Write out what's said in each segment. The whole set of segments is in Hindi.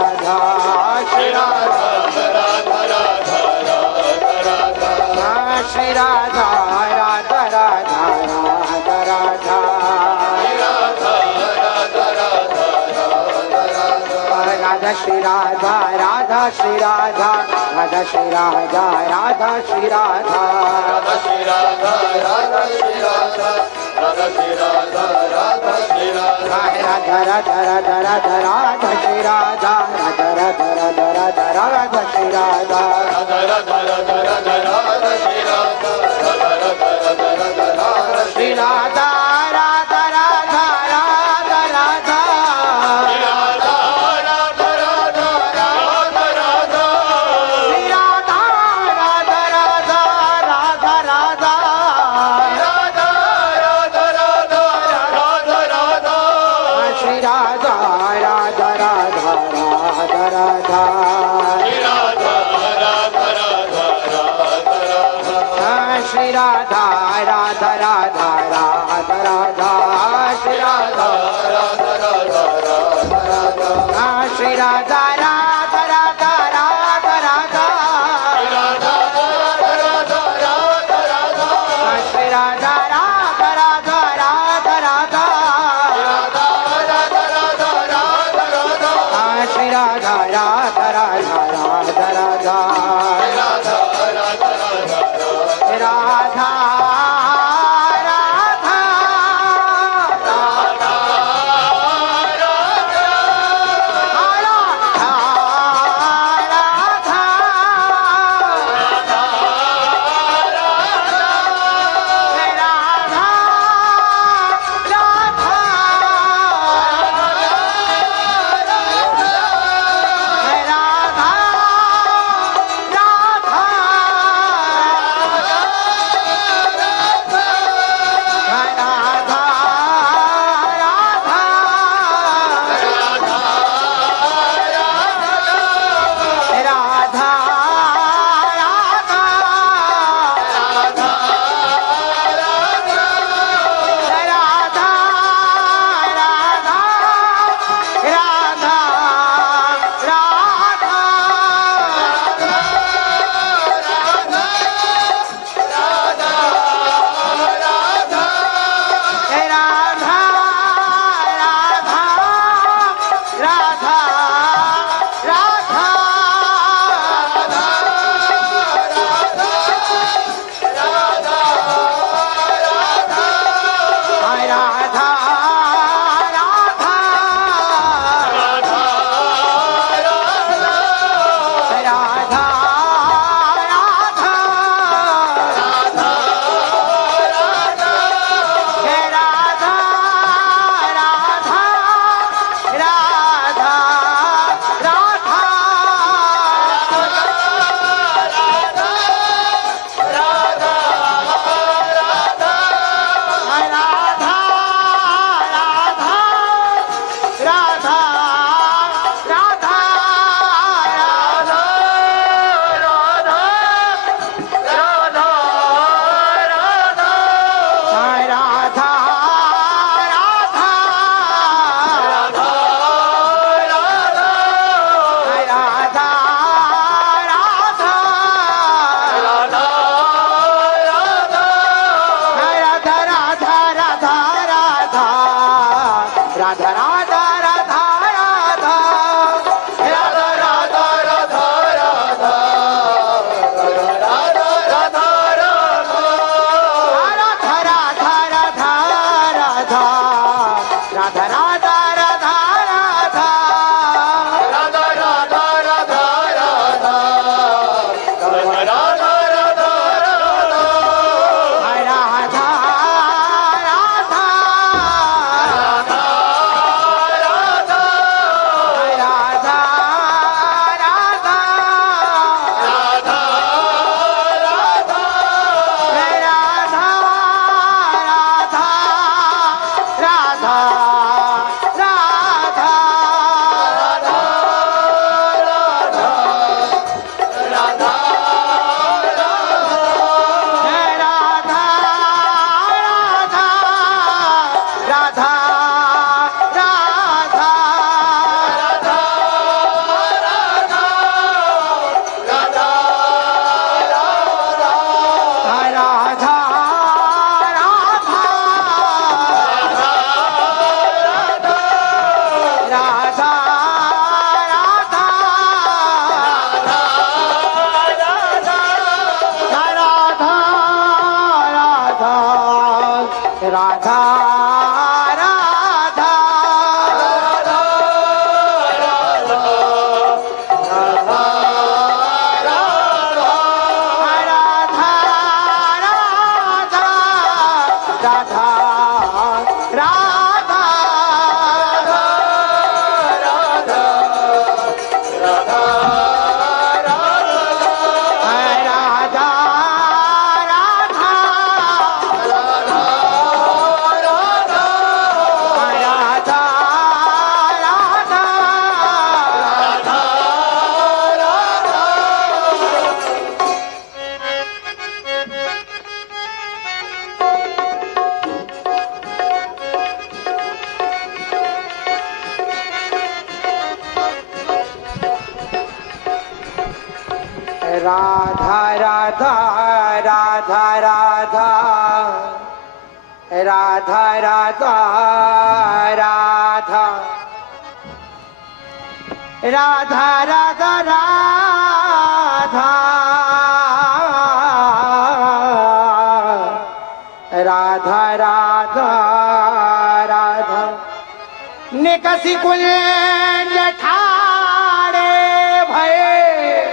राधा श्री राधा राधा राधा राधा श्री राधा राधा राधा राधा राधा राधा श्री राधा राधा श्री राधा राधा श्री राधा राधा श्री राधा राधा श्री राधा राधा श्री राधा राधा श्री राधा राधा श्री राधा राधा राधा राधा राधा राधा श्री राधा राधा राधा राधा राधा राधा श्री राधा राधा राधा राधा राधा राधा श्री राधा राधा राधा राधा राधा राधा श्री राधा राधा राधा राधा राधा श्री राधा राधा राधा राधा राधा श्री राधा राधा राधा राधा राधा श्री राधा राधा राधा राधा राधा श्री राधा राधा राधा राधा राधा श्री राधा राधा राधा राधा राधा राधा राधा राधा राधा राधा राधा राधा राधा राधा राधा राधा राधा राधा राधा राधा निकसी कुंज ठाड़े भये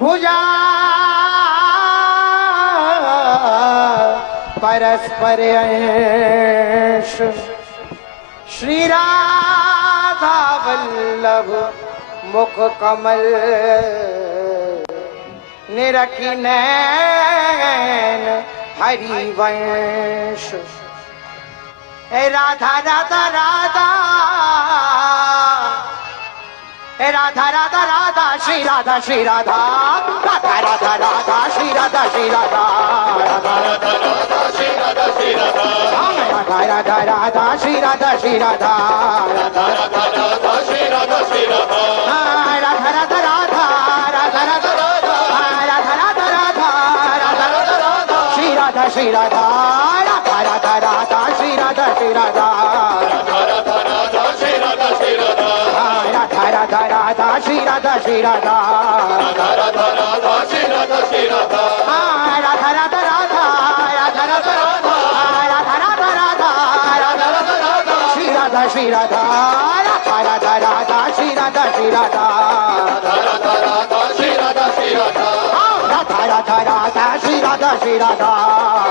भुजा परस्पर अंश श्री राधा वल्लभ मुख कमल निरखी नैन हरिवंश राधा राधा राधा राधा राधा राधा श्री राधा श्री राधा राधा राधा राधा श्री राधा श्री राधा राधा राधा राधा श्री राधा श्री राधा राधा राधा राधा श्री राधा श्री राधा राधा राधा राधा श्री राधा श्री राधा राधा राधा राधा राधा राधा राधा राधा राधा राधा राधा राधा राधा श्री राधा श्री राधा राधा राधा राधा श्री राधा श्री राधा राधा राधा राधा श्री राधा श्री राधा राधा राधा राधा श्री राधा श्री राधा राधा राधा राधा श्री राधा श्री राधा राधा राधा राधा राधा राधा राधा राधा राधा राधा राधा राधा राधा श्री राधा श्री राधा राधा राधा राधा श्री राधा श्री राधा राधा राधा राधा श्री राधा श्री राधा राधा राधा राधा श्री राधा श्री राधा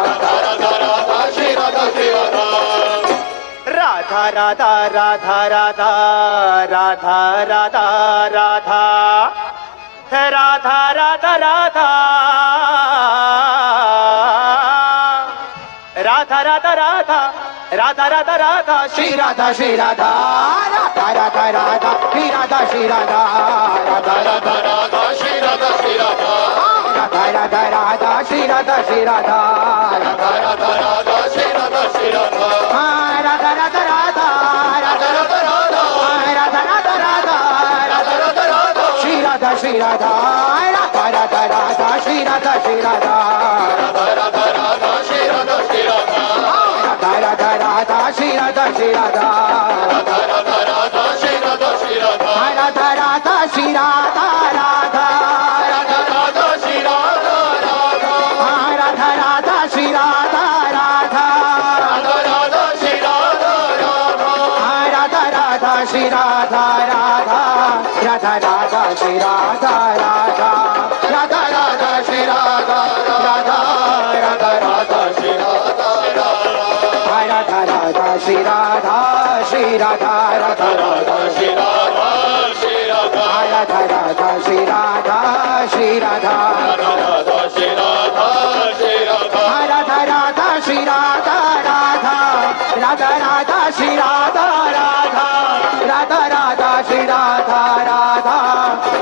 राधा राधा राधा श्री राधा श्री राधा राधा राधा राधा राधा राधा राधा राधा राधा राधा राधा राधा राधा राधा राधा राधा राधा श्री राधा श्री राधा राधा राधा राधा श्री राधा श्री राधा राधा राधा राधा श्री राधा श्री राधा राधा राधा राधा श्री राधा श्री राधा राधा राधा राधा श्री राधा श्री राधा राधा राधा राधा राधा राधा राधा राधा राधा राधा राधा राधा राधा श्री राधा श्री राधा राधा राधा राधा श्री राधा श्री राधा राधा राधा राधा श्री राधा श्री राधा राधा राधा राधा श्री राधा श्री राधा राधा राधा राधा श्री राधा श्री राधा राधा राधा श्री राधा राधा राधा राधा श्री राधा राधा राधा राधा श्री राधा राधा राधा राधा श्री राधा राधा राधा राधा श्री राधा राधा राधा राधा श्री राधा राधा राधा राधा श्री राधा राधा राधा राधा श्री राधा राधा राधा श्री राधा श्री राधा राधा राधा श्री राधा श्री राधा राधा राधा श्री राधा श्री राधा राधा राधा श्री राधा श्री राधा राधा राधा श्री राधा राधा राधा राधा श्री राधा राधा राधा राधा श्री राधा राधा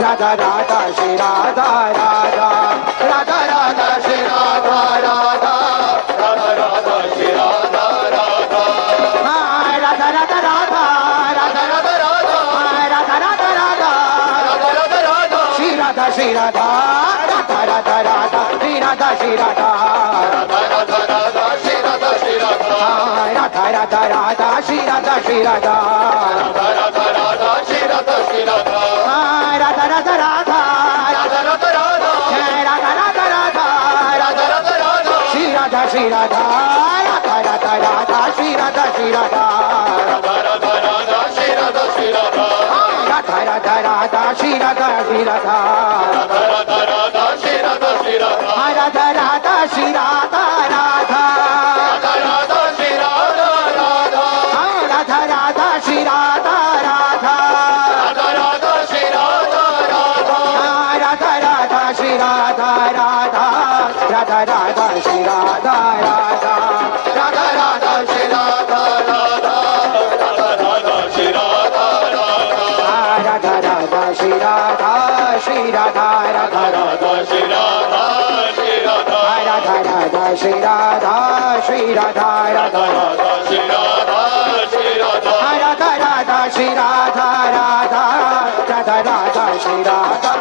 राधा राधा श्री राधा राधा राधा राधा श्री राधा राधा राधा राधा श्री राधा राधा राधा राधा राधा राधा राधा राधा राधा राधा राधा राधा राधा राधा श्री राधा श्री राधा राधा राधा राधा श्री राधा श्री राधा राधा राधा राधा श्री राधा श्री राधा राधा राधा राधा श्री राधा श्री राधा राधा राधा राधा श्री राधा श्री राधा राधा राधा राधा राधा राधा राधा राधा राधा राधा राधा राधा राधा श्री राधा श्री राधा राधा राधा राधा श्री राधा श्री राधा राधा राधा राधा श्री राधा श्री राधा राधा राधा राधा श्री राधा श्री राधा राधा राधा राधा श्री राधा श्री राधा राधा राधा श्री राधा राधा राधा राधा श्री राधा राधा राधा राधा श्री राधा राधा राधा राधा श्री राधा राधा राधा राधा श्री राधा राधा राधा राधा श्री राधा राधा राधा राधा श्री राधा राधा राधा राधा श्री राधा राधा राधा राधा श्री राधा श्री राधा राधा राधा श्री राधा श्री राधा राधा राधा श्री राधा श्री राधा राधा राधा श्री राधा श्री राधा राधा राधा श्री राधा राधा राधा राधा श्री राधा